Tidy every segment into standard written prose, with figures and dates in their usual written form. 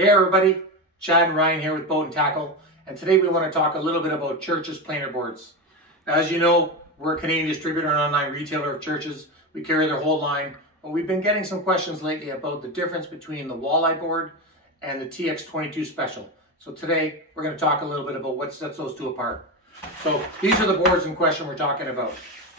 Hey everybody, Chad and Ryan here with Boat and Tackle, and today we want to talk a little bit about Church's planer boards. As you know, we're a Canadian distributor and online retailer of Church's. We carry their whole line, but we've been getting some questions lately about the difference between the Walleye board and the TX22 Special. So today we're going to talk a little bit about what sets those two apart. So these are the boards in question we're talking about.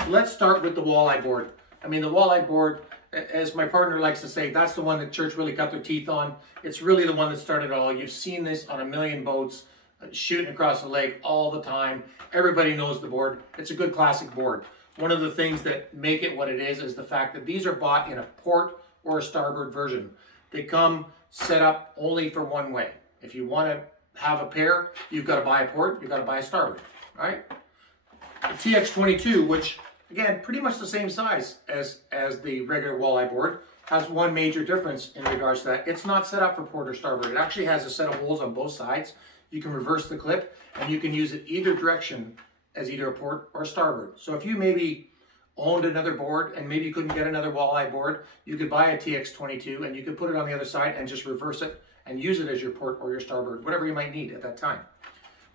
Let's start with the Walleye board. I mean, the Walleye board, as my partner likes to say, that's the one that Church really cut their teeth on. It's really the one that started it all. You've seen this on a million boats, shooting across the lake all the time. Everybody knows the board. It's a good classic board. One of the things that make it what it is the fact that these are bought in a port or a starboard version. They come set up only for one way. If you want to have a pair, you've got to buy a port, you've got to buy a starboard, all right? The TX22, which again, pretty much the same size as the regular Walleye board, has one major difference in regards to that. It's not set up for port or starboard. It actually has a set of holes on both sides. You can reverse the clip and you can use it either direction as either a port or starboard. So if you maybe owned another board and maybe you couldn't get another Walleye board, you could buy a TX22 and you could put it on the other side and just reverse it and use it as your port or your starboard, whatever you might need at that time.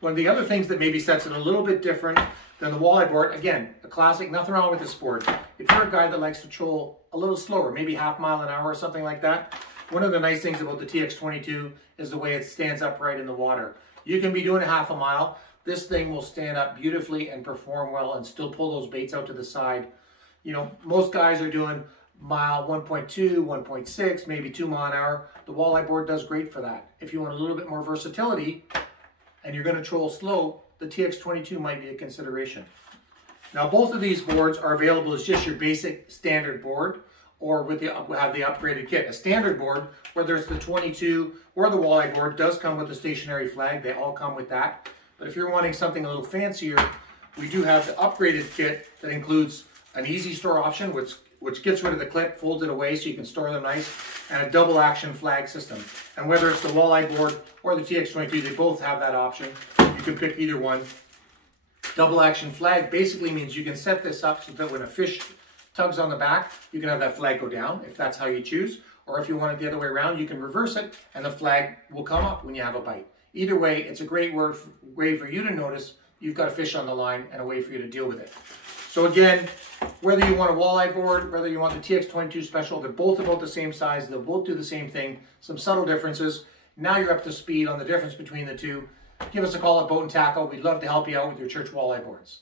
One of the other things that maybe sets it a little bit different than the Walleye board, again, a classic, nothing wrong with this board. If you're a guy that likes to troll a little slower, maybe half mile an hour or something like that, one of the nice things about the TX22 is the way it stands upright in the water. You can be doing a half a mile. This thing will stand up beautifully and perform well and still pull those baits out to the side. You know, most guys are doing mile 1.2, 1.6, maybe 2 mile an hour. The Walleye board does great for that. If you want a little bit more versatility and you're going to troll slow, the TX22 might be a consideration. Now, both of these boards are available as just your basic standard board or with have the upgraded kit. A standard board, whether it's the 22 or the Walleye board, does come with a stationary flag. They all come with that. But if you're wanting something a little fancier, we do have the upgraded kit that includes an easy store option, which gets rid of the clip, folds it away so you can store them nice, and a double action flag system. And whether it's the Walleye board or the TX22, they both have that option. You can pick either one. Double action flag basically means you can set this up so that when a fish tugs on the back, you can have that flag go down if that's how you choose. Or if you want it the other way around, you can reverse it and the flag will come up when you have a bite. Either way, it's a great way for you to notice you've got a fish on the line and a way for you to deal with it. So again, whether you want a Walleye board, whether you want the TX22 Special, they're both about the same size. They'll both do the same thing. Some subtle differences. Now you're up to speed on the difference between the two. Give us a call at Boat and Tackle. We'd love to help you out with your Church Walleye boards.